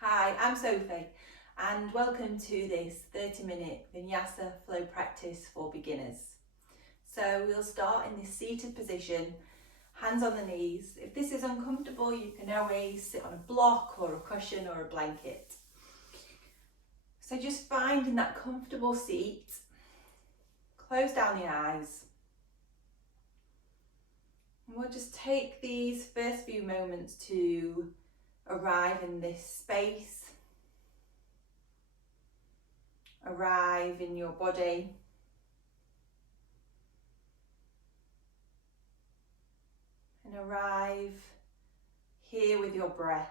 Hi, I'm Sophie and welcome to this 30-minute Vinyasa flow practice for beginners. So we'll start in this seated position, hands on the knees. If this is uncomfortable, you can always sit on a block or a cushion or a blanket. So just finding that comfortable seat, close down the eyes. And we'll just take these first few moments to arrive in this space. Arrive in your body. And arrive here with your breath.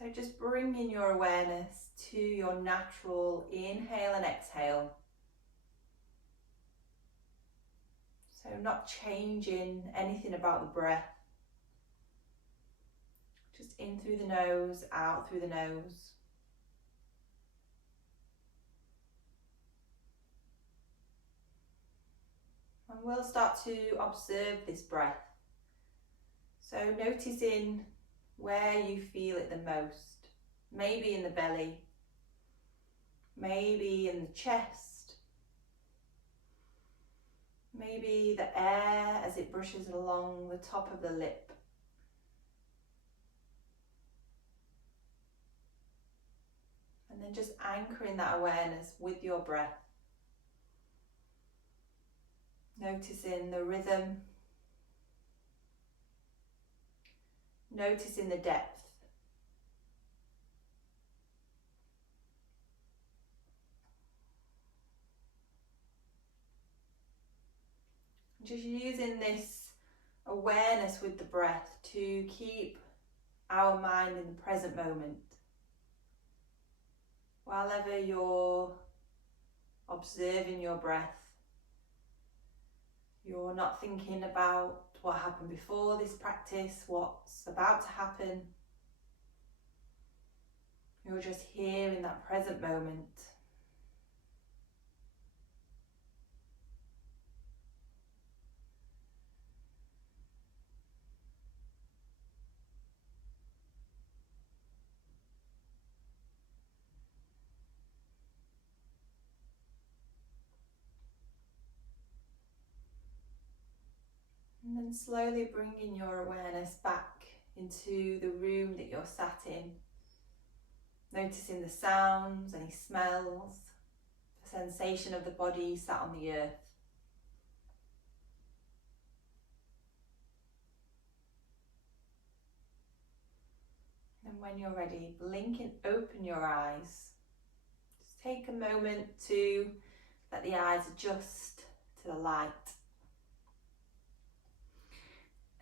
So just bringing your awareness to your natural inhale and exhale. So not changing anything about the breath. Just in through the nose, out through the nose. And we'll start to observe this breath. So noticing where you feel it the most. Maybe in the belly, maybe in the chest, maybe the air as it brushes along the top of the lip. And then just anchoring that awareness with your breath. Noticing the rhythm. Noticing the depth. Just using this awareness with the breath to keep our mind in the present moment. While ever you're observing your breath, you're not thinking about what happened before this practice, what's about to happen. You're just here in that present moment. And then slowly bringing your awareness back into the room that you're sat in. Noticing the sounds, any smells, the sensation of the body sat on the earth. And when you're ready, blink and open your eyes. Just take a moment to let the eyes adjust to the light.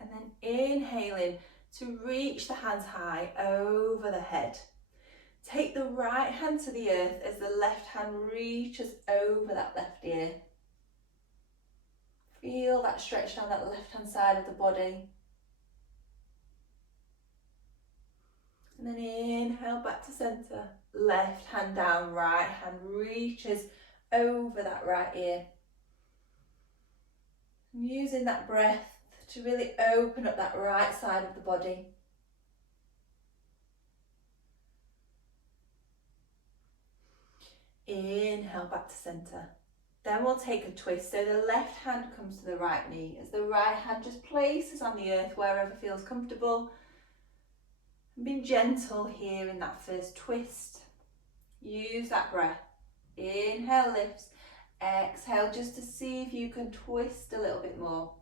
And then inhaling to reach the hands high over the head. Take the right hand to the earth as the left hand reaches over that left ear. Feel that stretch down that left hand side of the body. And then inhale back to centre. Left hand down, right hand reaches over that right ear. And using that breath to really open up that right side of the body. Inhale back to centre. Then we'll take a twist. So the left hand comes to the right knee as the right hand just places on the earth wherever feels comfortable. And be gentle here in that first twist. Use that breath. Inhale lifts. Exhale just to see if you can twist a little bit more.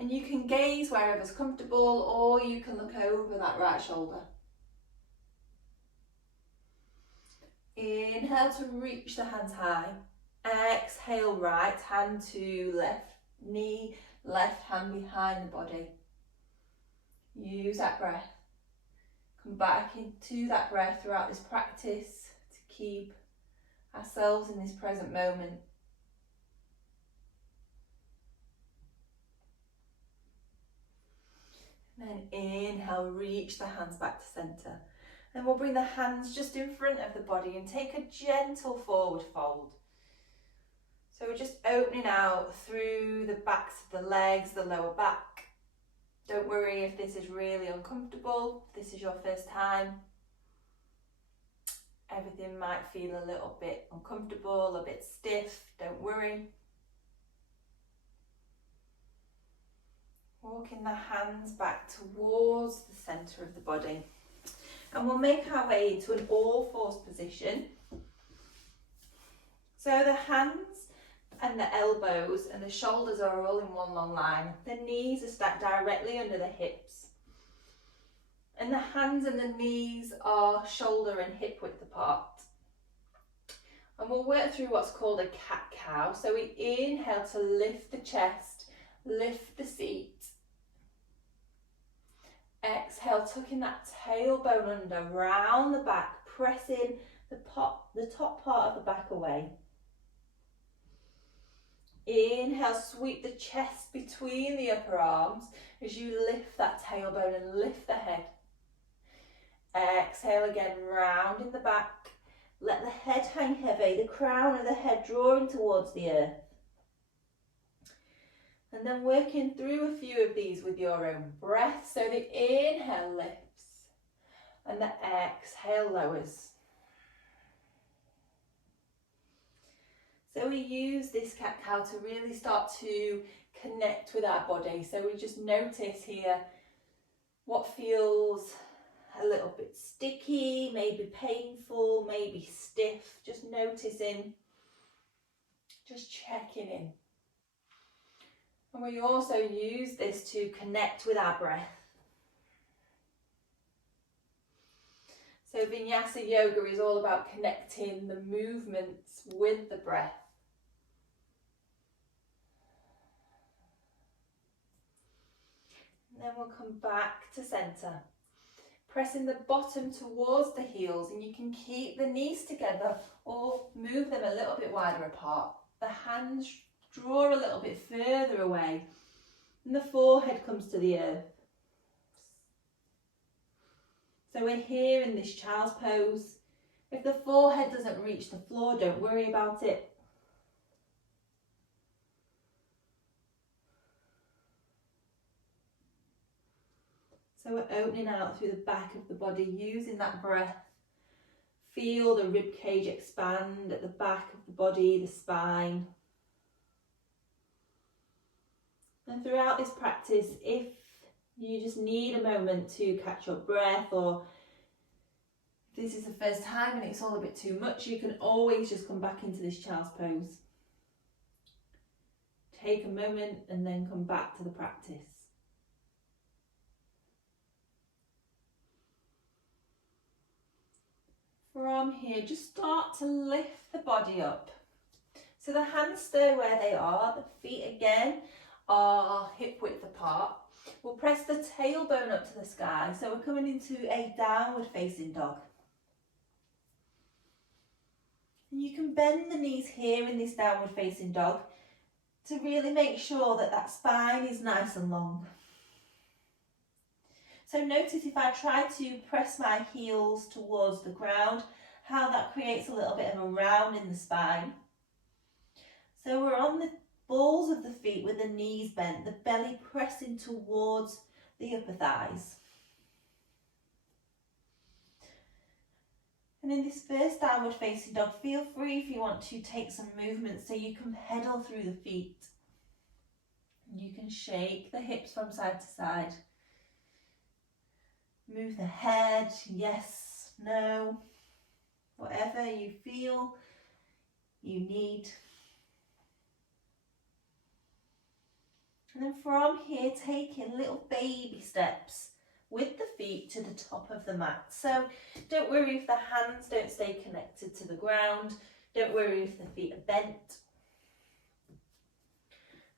And you can gaze wherever's comfortable, or you can look over that right shoulder. Inhale to reach the hands high. Exhale, right hand to left knee, left hand behind the body. Use that breath. Come back into that breath throughout this practice to keep ourselves in this present moment. Then inhale, reach the hands back to centre. Then we'll bring the hands just in front of the body and take a gentle forward fold. So we're just opening out through the backs of the legs, the lower back. Don't worry if this is really uncomfortable, if this is your first time. Everything might feel a little bit uncomfortable, a bit stiff, don't worry. Walking the hands back towards the centre of the body. And we'll make our way into an all fours position. So the hands and the elbows and the shoulders are all in one long line. The knees are stacked directly under the hips. And the hands and the knees are shoulder and hip width apart. And we'll work through what's called a cat-cow. So we inhale to lift the chest, lift the seat. Exhale, tucking that tailbone under, round the back, pressing the top part of the back away. Inhale, sweep the chest between the upper arms as you lift that tailbone and lift the head. Exhale again, round in the back. Let the head hang heavy, the crown of the head drawing towards the earth. And then working through a few of these with your own breath. So the inhale lifts and the exhale lowers. So we use this cat-cow to really start to connect with our body. So we just notice here what feels a little bit sticky, maybe painful, maybe stiff. Just noticing, just checking in. And we also use this to connect with our breath. So Vinyasa yoga is all about connecting the movements with the breath. And then we'll come back to centre. Pressing the bottom towards the heels, and you can keep the knees together or move them a little bit wider apart. The hands draw a little bit further away and the forehead comes to the earth. So we're here in this child's pose. If the forehead doesn't reach the floor, don't worry about it. So we're opening out through the back of the body, using that breath. Feel the rib cage expand at the back of the body, the spine. And throughout this practice, if you just need a moment to catch your breath, or if this is the first time and it's all a bit too much, you can always just come back into this child's pose. Take a moment and then come back to the practice. From here, just start to lift the body up. So the hands stay where they are, the feet again are hip width apart. We'll press the tailbone up to the sky. So we're coming into a downward facing dog. And you can bend the knees here in this downward facing dog to really make sure that that spine is nice and long. So notice if I try to press my heels towards the ground, how that creates a little bit of a round in the spine. So we're on the balls of the feet with the knees bent, the belly pressing towards the upper thighs. And in this first downward facing dog, feel free if you want to take some movement so you can pedal through the feet. You can shake the hips from side to side. Move the head, yes, no, whatever you feel you need. And then from here, taking little baby steps with the feet to the top of the mat. So don't worry if the hands don't stay connected to the ground. Don't worry if the feet are bent.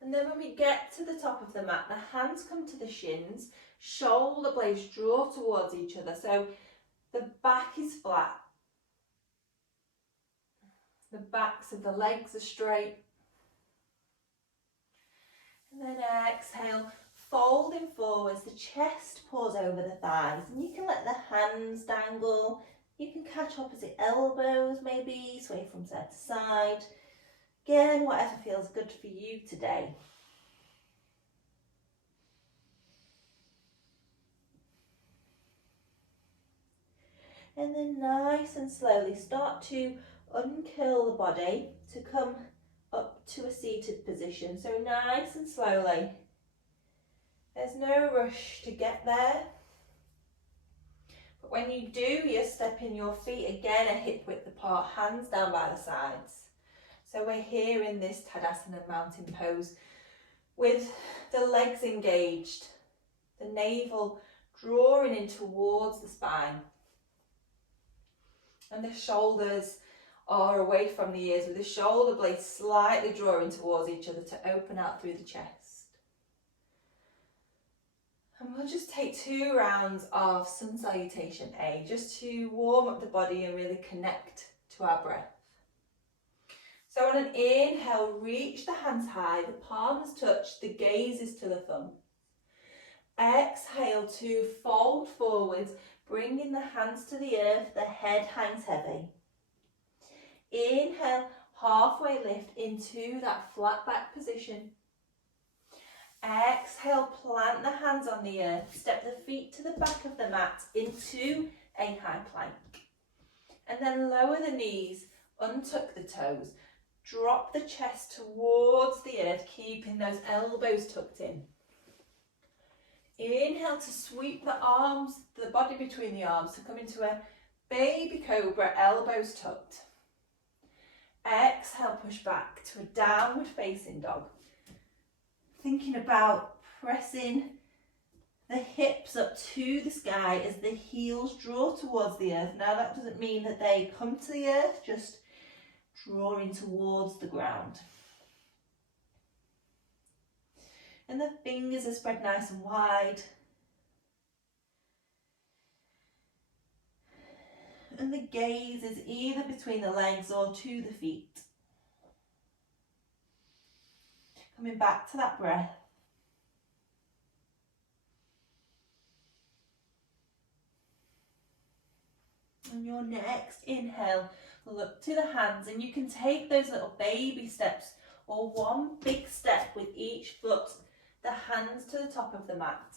And then when we get to the top of the mat, the hands come to the shins, shoulder blades draw towards each other. So the back is flat. The backs of the legs are straight. And then exhale, folding forwards, the chest pours over the thighs. And you can let the hands dangle. You can catch opposite elbows, maybe sway from side to side. Again, whatever feels good for you today. And then nice and slowly start to uncurl the body to come up to a seated position. So nice and slowly. There's no rush to get there. But when you do, you're stepping your feet again a hip width apart, hands down by the sides. So we're here in this Tadasana mountain pose with the legs engaged, the navel drawing in towards the spine. And the shoulders are away from the ears with the shoulder blades slightly drawing towards each other to open out through the chest. And we'll just take 2 rounds of Sun Salutation A just to warm up the body and really connect to our breath. So on an inhale, reach the hands high, the palms touch, the gaze is to the thumb. Exhale to fold forwards, bringing the hands to the earth, the head hangs heavy. Inhale, halfway lift into that flat back position. Exhale, plant the hands on the earth, step the feet to the back of the mat into a high plank. And then lower the knees, untuck the toes, drop the chest towards the earth, keeping those elbows tucked in. Inhale to sweep the arms, the body between the arms, to come into a baby cobra, elbows tucked. Exhale, push back to a downward facing dog. Thinking about pressing the hips up to the sky as the heels draw towards the earth. Now that doesn't mean that they come to the earth, just drawing towards the ground. And the fingers are spread nice and wide. And the gaze is either between the legs or to the feet. Coming back to that breath. On your next inhale, look to the hands, and you can take those little baby steps or one big step with each foot, the hands to the top of the mat.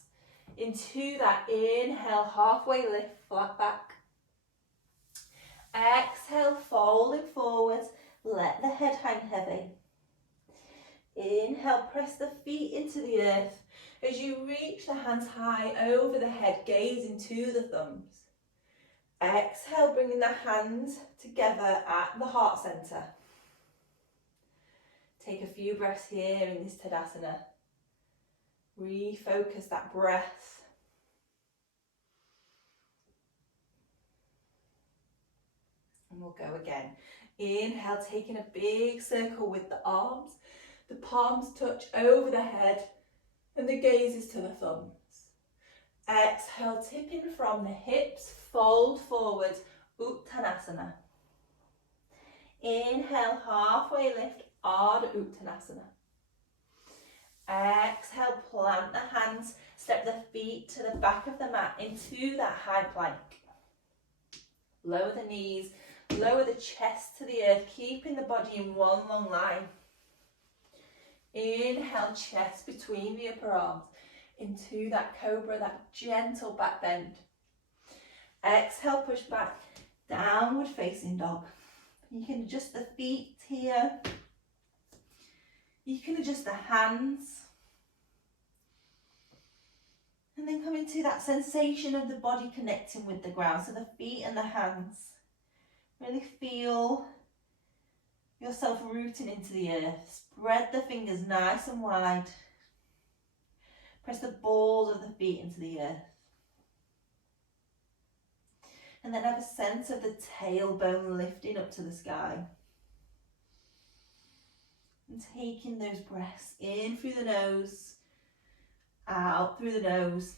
Into that inhale, halfway lift, flat back. Exhale, folding forwards, let the head hang heavy. Inhale, press the feet into the earth as you reach the hands high over the head, gazing to the thumbs. Exhale, bringing the hands together at the heart centre. Take a few breaths here in this Tadasana. Refocus that breath. And we'll go again. Inhale, taking a big circle with the arms. The palms touch over the head and the gaze is to the thumbs. Exhale, tipping from the hips, fold forward, Uttanasana. Inhale, halfway lift, Ardha Uttanasana. Exhale, plant the hands, step the feet to the back of the mat into that high plank. Lower the knees, lower the chest to the earth, keeping the body in one long line. Inhale, chest between the upper arms, into that cobra, that gentle back bend. Exhale, push back, downward facing dog. You can adjust the feet here. You can adjust the hands. And then come into that sensation of the body connecting with the ground. So the feet and the hands. Really feel yourself rooting into the earth. Spread the fingers nice and wide. Press the balls of the feet into the earth. And then have a sense of the tailbone lifting up to the sky. And taking those breaths in through the nose, out through the nose.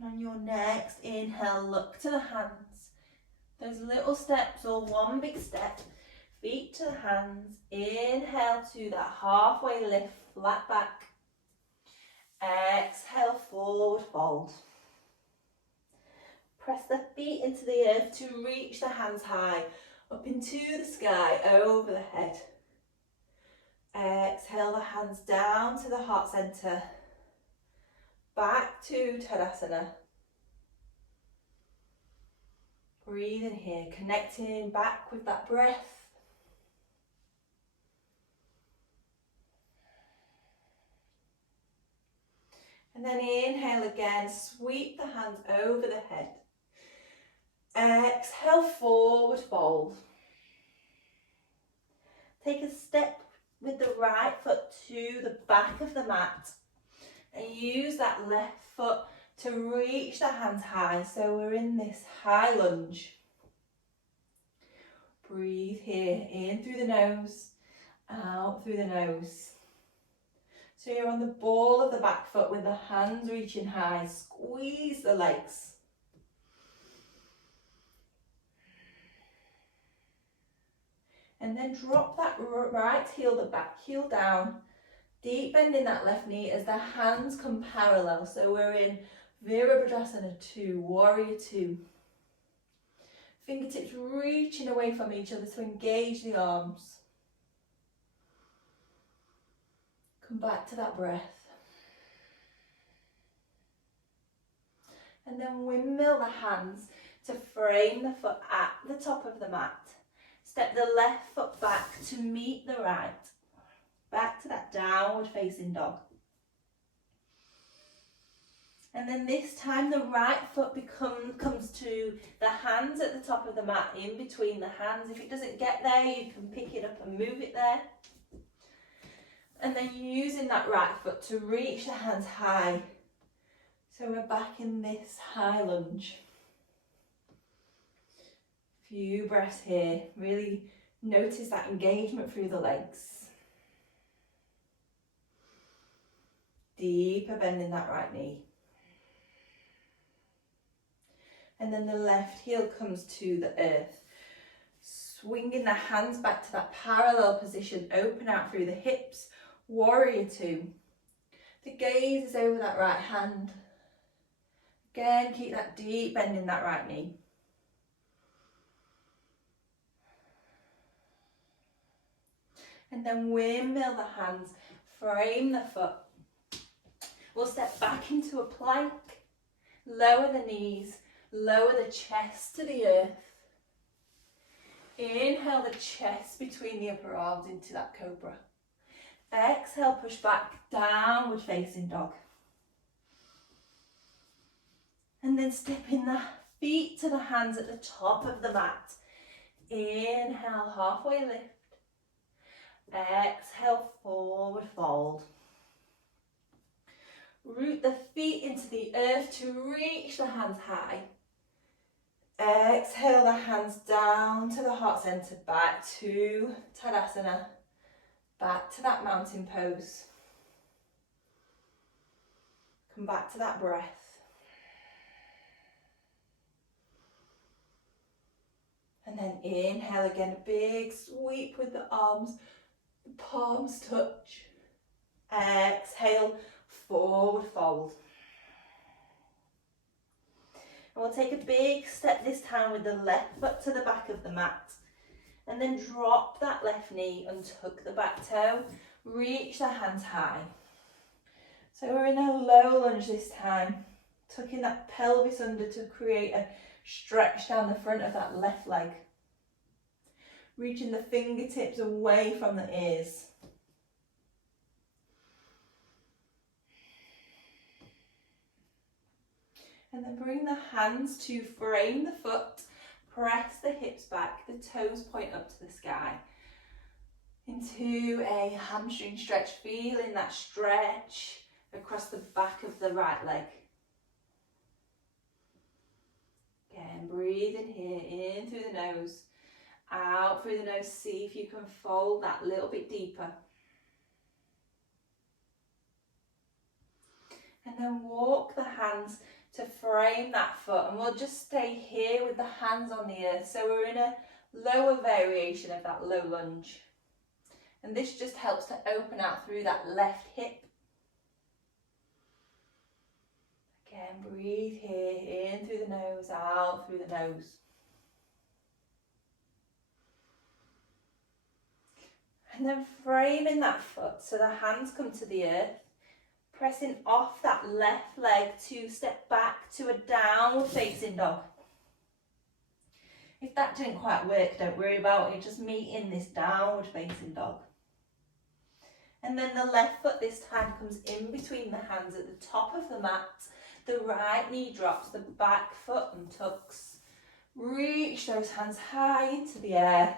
And on your next inhale, look to the hands. Those little steps or one big step. Feet to the hands. Inhale to that halfway lift, flat back. Exhale, forward fold. Press the feet into the earth to reach the hands high, up into the sky, over the head. Exhale the hands down to the heart centre, back to Tadasana. Breathe in here, connecting back with that breath. And then inhale again, sweep the hands over the head. Exhale, forward fold. Take a step with the right foot to the back of the mat and use that left foot to reach the hands high. So we're in this high lunge. Breathe here, in through the nose, out through the nose. So you're on the ball of the back foot with the hands reaching high. Squeeze the legs. And then drop that right heel, the back heel down. Deep bend in that left knee as the hands come parallel. So we're in Virabhadrasana 2, Warrior 2. Fingertips reaching away from each other to engage the arms. Come back to that breath. And then windmill the hands to frame the foot at the top of the mat. Step the left foot back to meet the right. Back to that downward facing dog. And then this time the right foot comes to the hands at the top of the mat, in between the hands. If it doesn't get there, you can pick it up and move it there. And then using that right foot to reach the hands high. So we're back in this high lunge. Few breaths here. Really notice that engagement through the legs. Deeper bend in that right knee. And then the left heel comes to the earth. Swinging the hands back to that parallel position. Open out through the hips. Warrior 2. The gaze is over that right hand. Again, keep that deep bend in that right knee. And then windmill the hands, frame the foot. We'll step back into a plank, lower the knees, lower the chest to the earth. Inhale the chest between the upper arms into that cobra. Exhale, push back, downward facing dog. And then stepping the feet to the hands at the top of the mat. Inhale, halfway lift. Exhale, forward fold. Root the feet into the earth to reach the hands high. Exhale the hands down to the heart center, back to Tadasana. Back to that mountain pose. Come back to that breath. And then inhale again, a big sweep with the arms, the palms touch. Exhale, forward fold. And we'll take a big step this time with the left foot to the back of the mat. And then drop that left knee and tuck the back toe. Reach the hands high. So we're in a low lunge this time. Tucking that pelvis under to create a stretch down the front of that left leg. Reaching the fingertips away from the ears. And then bring the hands to frame the foot. Press the hips back, the toes point up to the sky. Into a hamstring stretch, feeling that stretch across the back of the right leg. Again, breathe in here, in through the nose, out through the nose. See if you can fold that little bit deeper. And then walk the hands to frame that foot, and we'll just stay here with the hands on the earth. So we're in a lower variation of that low lunge. And this just helps to open out through that left hip. Again, breathe here, in through the nose, out through the nose. And then framing that foot so the hands come to the earth. Pressing off that left leg to step back to a downward facing dog. If that didn't quite work, don't worry about it, just meet in this downward facing dog. And then the left foot this time comes in between the hands at the top of the mat. The right knee drops, the back foot untucks. Reach those hands high into the air,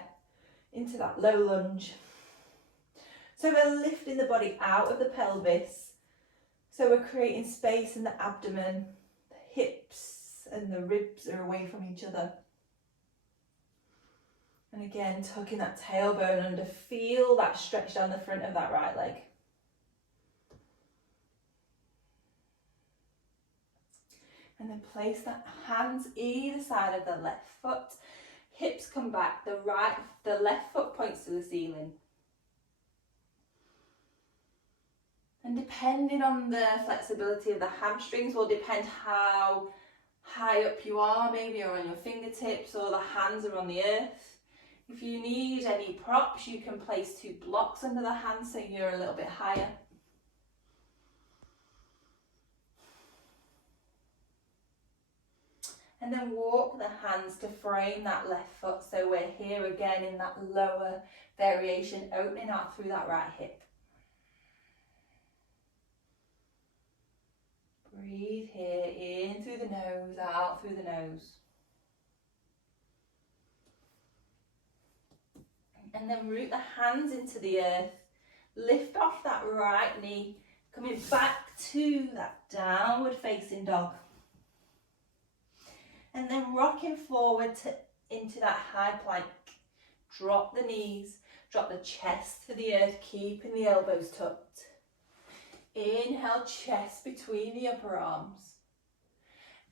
into that low lunge. So we're lifting the body out of the pelvis. So we're creating space in the abdomen. The hips and the ribs are away from each other. And again, tucking that tailbone under. Feel that stretch down the front of that right leg. And then place that hands either side of the left foot. Hips come back. The left foot points to the ceiling. And depending on the flexibility of the hamstrings will depend how high up you are, maybe you're on your fingertips or the hands are on the earth. If you need any props, you can place 2 blocks under the hands so you're a little bit higher. And then walk the hands to frame that left foot. So we're here again in that lower variation, opening out through that right hip. Breathe here, in through the nose, out through the nose. And then root the hands into the earth. Lift off that right knee, coming back to that downward facing dog. And then rocking forward into that high plank. Drop the knees, drop the chest to the earth, keeping the elbows tucked. Inhale, chest between the upper arms.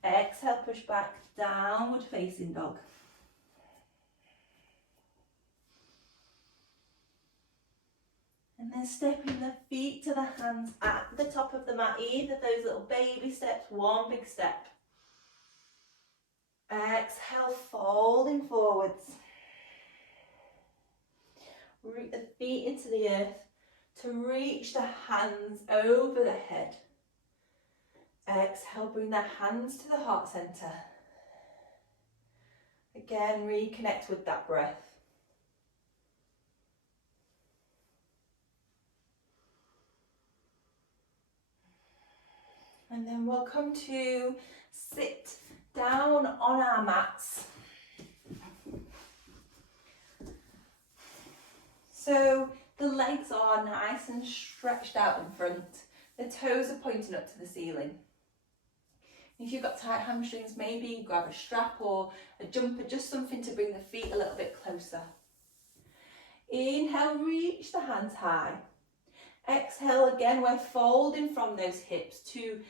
Exhale, push back, downward facing dog. And then stepping the feet to the hands at the top of the mat, either those little baby steps, one big step. Exhale, folding forwards. Root the feet into the earth to reach the hands over the head. Exhale, bring the hands to the heart centre. Again, reconnect with that breath. And then we'll come to sit down on our mats. So the legs are nice and stretched out in front. The toes are pointing up to the ceiling. If you've got tight hamstrings, maybe grab a strap or a jumper, just something to bring the feet a little bit closer. Inhale, reach the hands high. Exhale, again, we're folding from those hips to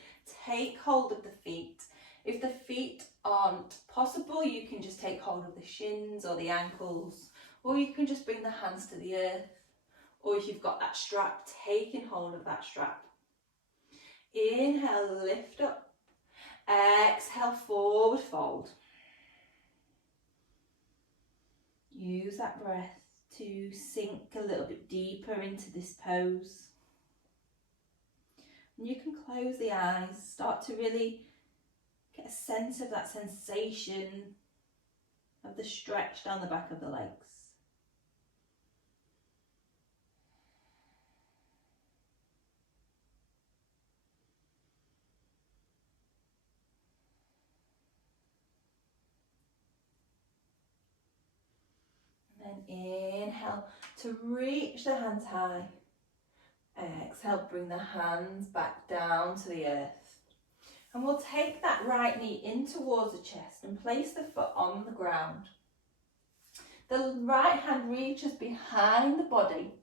take hold of the feet. If the feet aren't possible, you can just take hold of the shins or the ankles, or you can just bring the hands to the earth. Or if you've got that strap, taking hold of that strap. Inhale, lift up. Exhale, forward fold. Use that breath to sink a little bit deeper into this pose. And you can close the eyes, start to really get a sense of that sensation of the stretch down the back of the legs. And then inhale to reach the hands high. Exhale, bring the hands back down to the earth. And we'll take that right knee in towards the chest and place the foot on the ground. The right hand reaches behind the body,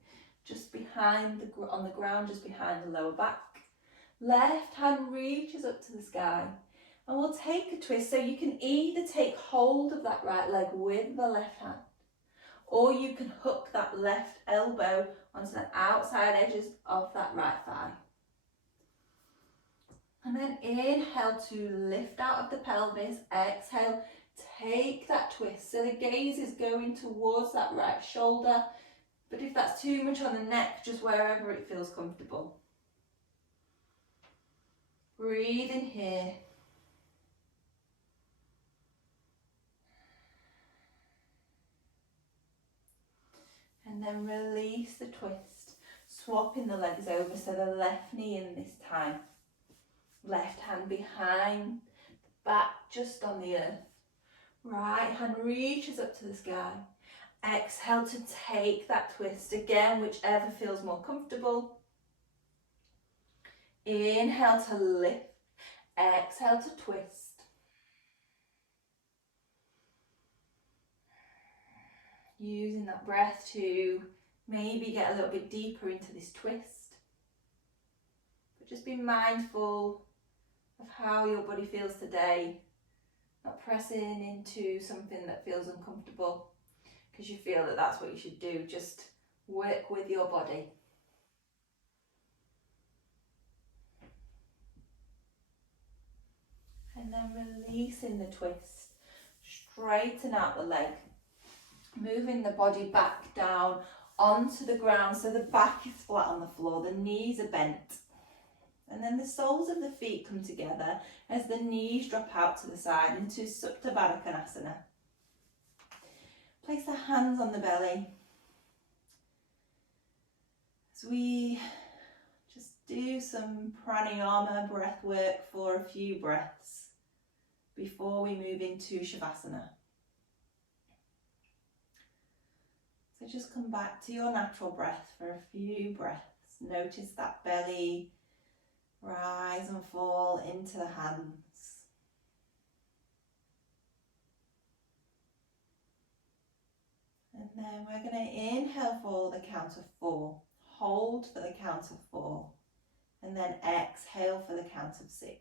just behind on the ground, just behind the lower back. Left hand reaches up to the sky. And we'll take a twist, so you can either take hold of that right leg with the left hand, or you can hook that left elbow onto the outside edges of that right thigh. And then inhale to lift out of the pelvis. Exhale, take that twist. So the gaze is going towards that right shoulder. But if that's too much on the neck, just wherever it feels comfortable. Breathe in here. And then release the twist. Swapping the legs over, so the left knee in this time. Left hand behind, back just on the earth. Right hand reaches up to the sky. Exhale to take that twist again, whichever feels more comfortable. Inhale to lift. Exhale to twist. Using that breath to maybe get a little bit deeper into this twist. But just be mindful of how your body feels today. Not pressing into something that feels uncomfortable because you feel that that's what you should do. Just work with your body. And then releasing the twist. Straighten out the leg. Moving the body back down onto the ground so the back is flat on the floor, the knees are bent. And then the soles of the feet come together as the knees drop out to the side into Supta Baddha Konasana. Place the hands on the belly. As we just do some pranayama breath work for a few breaths before we move into Shavasana. So just come back to your natural breath for a few breaths. Notice that belly rise and fall into the hands. And then we're going to inhale for the count of 4. Hold for the count of 4. And then exhale for the count of 6.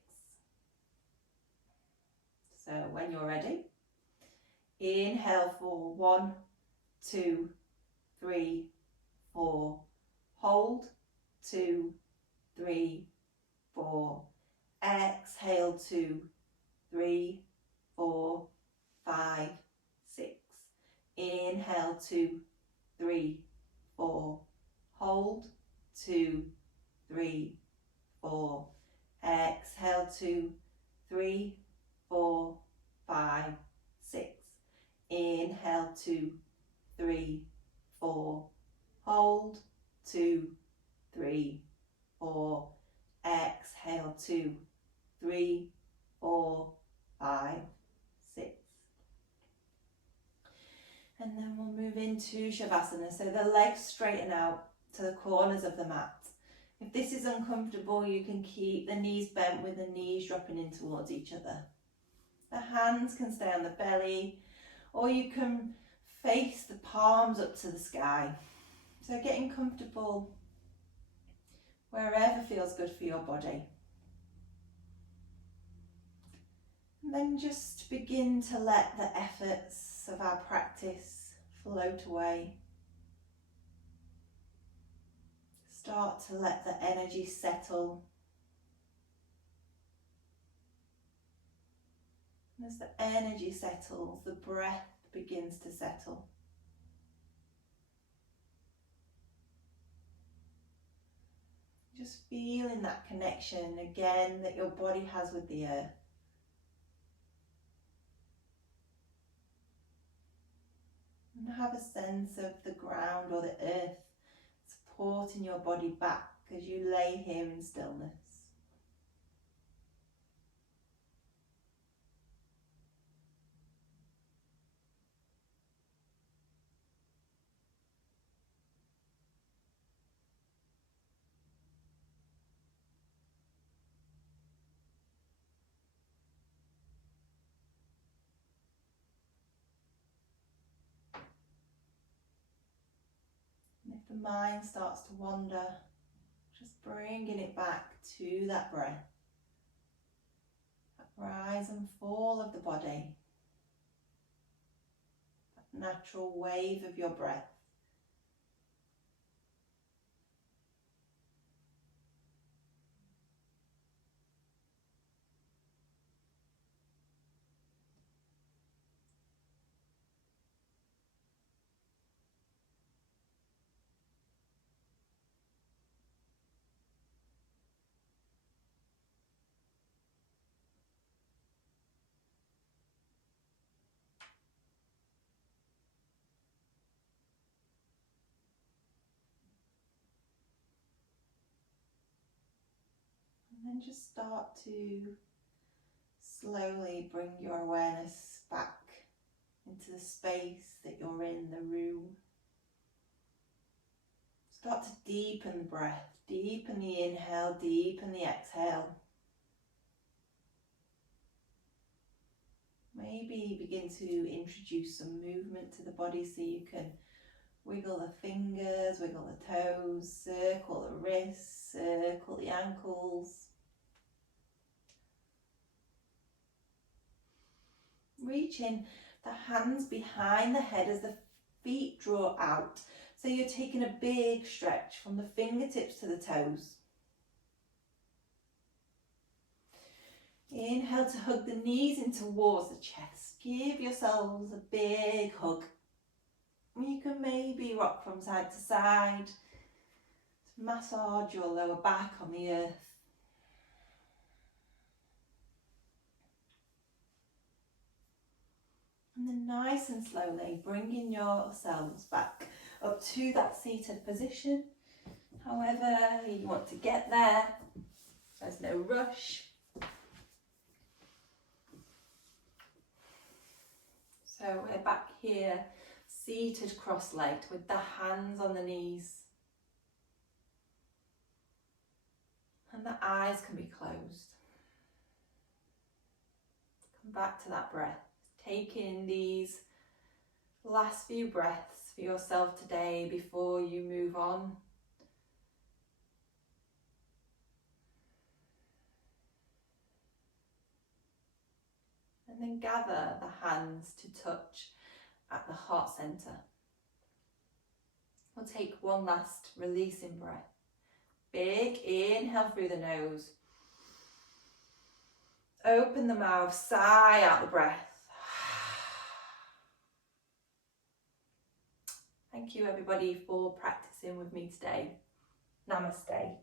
So when you're ready, inhale for 1, 2, 3, 4. Hold, 2, 3, 4. Exhale, 2, 3, 4, 5, 6. Inhale, 2, 3, 4. Hold, 2, 3, 4. Exhale, 2, 3, 4, 5, 6. Inhale, 2, 3, 4. Hold, 2, 3, 4. Exhale, 2, 3, 4, 5, 6. And then we'll move into Shavasana. So the legs straighten out to the corners of the mat. If this is uncomfortable, you can keep the knees bent with the knees dropping in towards each other. The hands can stay on the belly, or you can face the palms up to the sky. So getting comfortable wherever feels good for your body. And then just begin to let the efforts of our practice float away. Start to let the energy settle. And as the energy settles, the breath begins to settle. Just feeling that connection again that your body has with the earth. And have a sense of the ground or the earth supporting your body back as you lay here in stillness. And if the mind starts to wander, just bringing it back to that breath, that rise and fall of the body, that natural wave of your breath. then just start to slowly bring your awareness back into the space that you're in, the room. Start to deepen the breath, deepen the inhale, deepen the exhale. Maybe begin to introduce some movement to the body so you can wiggle the fingers, wiggle the toes, circle the wrists, circle the ankles. Reaching the hands behind the head as the feet draw out. So you're taking a big stretch from the fingertips to the toes. Inhale to hug the knees in towards the chest. Give yourselves a big hug. You can maybe rock from side to side to massage your lower back on the earth. And then nice and slowly bringing yourselves back up to that seated position. However you want to get there, there's no rush. So we're back here, seated cross-legged with the hands on the knees. And the eyes can be closed. Come back to that breath. Take in these last few breaths for yourself today before you move on. And then gather the hands to touch at the heart centre. We'll take one last releasing breath. Big inhale through the nose. Open the mouth, sigh out the breath. Thank you everybody for practicing with me today. Namaste.